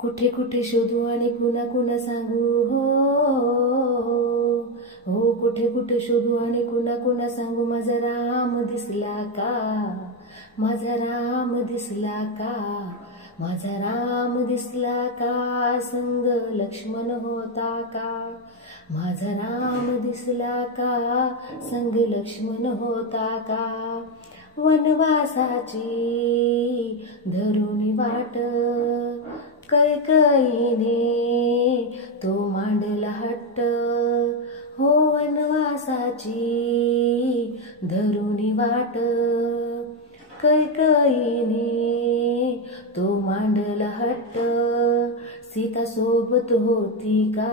कुठे कुठे शोधू आणि कुणा कुणा सांगू हो हो कुठे कुठे शोधू आणि कुणा कुणा सांगू माझा राम दिसला का माझा राम दिसला का माझा राम दिसला का संग लक्ष्मण होता का माझा राम दिसला का संग लक्ष्मण होता का वनवासाची धरुणी वाट कैकईने तो मांडला हट्ट हो वनवासाची धरुणी वाट कैकईने तो मांडला हट्ट सीता सोबत होती का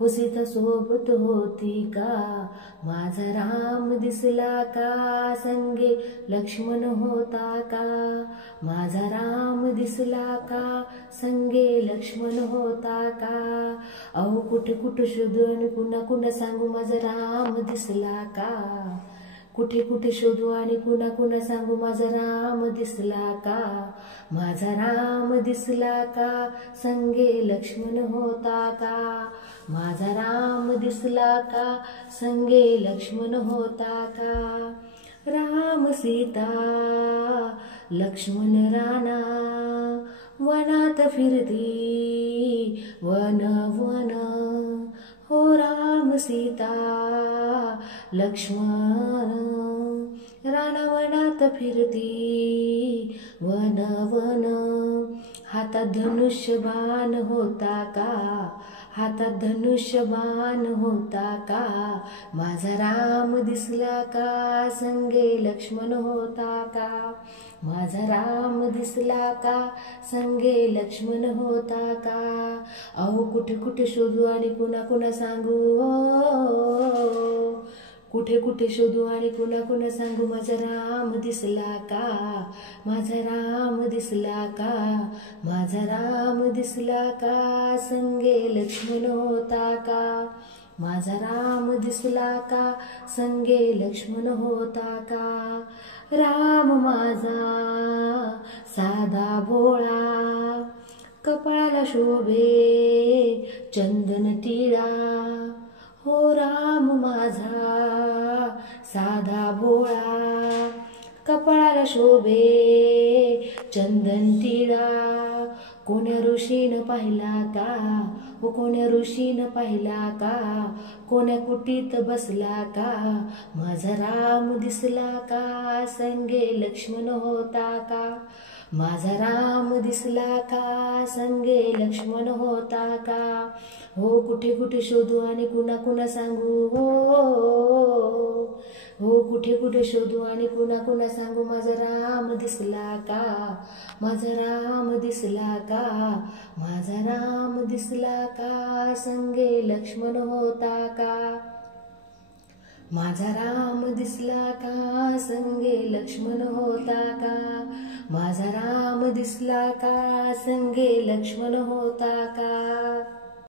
हो सीता सोबत होती का माझा राम दिसला का संगे लक्ष्मण होता का माझा राम दिसला का संगे लक्ष्मण होता का अहो कुठे कुठे शोधू आणि कुणा कुणा सांगू माझा राम दिसला का कुठे कुठे शोधू आणि कुणा कुणा सांगू माझा राम दिसला का माझा राम दिसला का संगे लक्ष्मण होता का माझा राम दिसला का संगे लक्ष्मण होता का राम सीता लक्ष्मण राणा वनात फिरती वन वन हो राम सीता लक्ष्मण राणा वनात फिरती वन वन हातात धनुष्य बाण होता का हातात धनुष्य बाण होता का माझा राम दिसला का संगे लक्ष्मण होता का माझा राम दिसला का संगे लक्ष्मण होता का अहो कुठे कुठे शोधू आणि कुणा कुणा सांगू कुठे कुठे शोधू आणि कुणा कुणा सांगू माझा राम दिसला का माझा राम दिसला का माझा राम दिसला का संगे लक्ष्मण होता का माझा राम दिसला का संगे लक्ष्मण होता का राम माझा साधा भोळा कपाळाला शोभे चंदन टिळा हो राम माझा साधा भोळा कपाळाला शोभे चंदन टिळा कोण्या ऋषीनं पाहिला का हो कोण्या ऋषीनं पाहिला का कोण्या कुटीत बसला का माझा राम दिसला का संगे लक्ष्मण होता का माझा राम दिसला का संगे लक्ष्मण होता का हो कुठे कुठे शोधू आणि कुणा कुणा सांगू हो कुठे कुठे शोधू आणि कुणा कुणा सांगू माझा राम दिसला का माझा राम दिसला का माझा राम दिसला का संगे लक्ष्मण होता का माझा राम दिसला का संगे लक्ष्मण होता का माझा राम दिसला का संगे लक्ष्मण होता का।